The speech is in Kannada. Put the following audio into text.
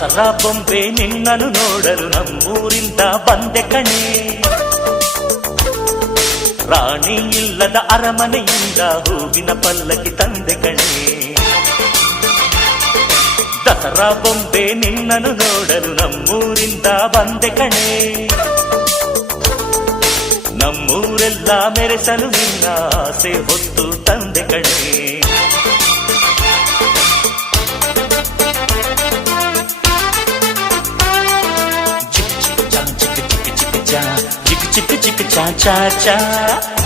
ದಸರಾ ಬೊಂಬೆ ನಿನ್ನನ್ನು ನೋಡಲು ನಮ್ಮೂರಿಂದ ಬಂದೆ ಕಣೆ. ರಾಣಿ ಇಲ್ಲದ ಅರಮನೆಯಿಂದ ಹೂವಿನ ಪಲ್ಲಕ್ಕಿ ತಂದೆ ಕಣೆ. ದಸರಾ ಬೊಂಬೆ ನಿನ್ನನ್ನು ನೋಡಲು ನಮ್ಮೂರಿಂದ ಬಂದೆ ಕಣೆ. ನಮ್ಮೂರೆಲ್ಲ ಮೆರೆಸಲು ನಿನ್ನ ಆಸೆ ಹೊತ್ತು ತಂದೆ ಕಣೆ. ಚಿಕ್ಕ ಚಿಕ್ಕ ಚಾ ಚಾ ಚಾ ಚಾ